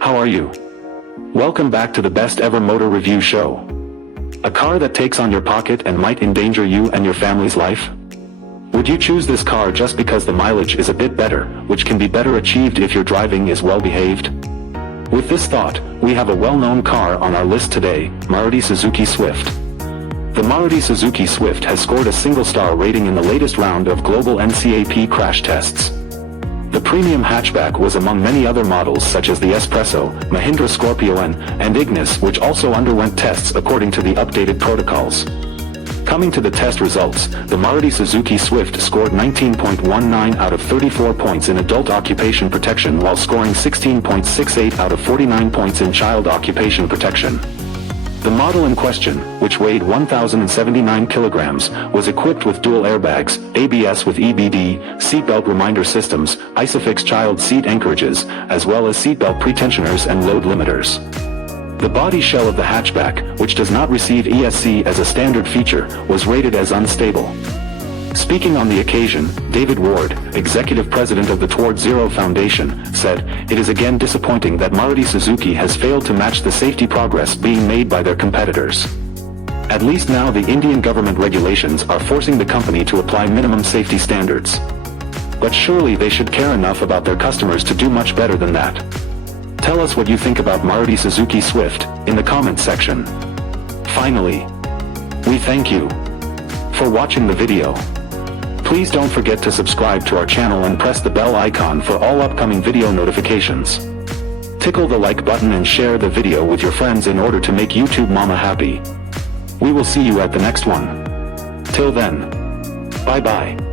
how are you? Welcome back to the best ever motor review show. A car that takes on your pocket and might endanger you and your family's life? Would you choose this car just because the mileage is a bit better, which can be better achieved if your driving is well behaved? With this thought, we have a well-known car on our list today, Maruti Suzuki Swift. The Maruti Suzuki Swift has scored a single-star rating in the latest round of Global NCAP crash tests. The premium hatchback was among many other models such as the S-Presso, Mahindra Scorpio-N, and Ignis, which also underwent tests according to the updated protocols. Coming to the test results, the Maruti Suzuki Swift scored 19.19 out of 34 points in adult occupation protection while scoring 16.68 out of 49 points in child occupation protection. The model in question, which weighed 1,079 kilograms, was equipped with dual airbags, ABS with EBD, seatbelt reminder systems, Isofix child seat anchorages, as well as seatbelt pretensioners and load limiters. The body shell of the hatchback, which does not receive ESC as a standard feature, was rated as unstable. Speaking on the occasion, David Ward, executive president of the Toward Zero Foundation, said, "It is again disappointing that Maruti Suzuki has failed to match the safety progress being made by their competitors. At least now the Indian government regulations are forcing the company to apply minimum safety standards. But surely they should care enough about their customers to do much better than that." Tell us what you think about Maruti Suzuki Swift in the comments section. Finally, we thank you for watching the video. Please don't forget to subscribe to our channel and press the bell icon for all upcoming video notifications. Tickle the like button and share the video with your friends in order to make YouTube Mama happy. We will see you at the next one. Till then, bye bye.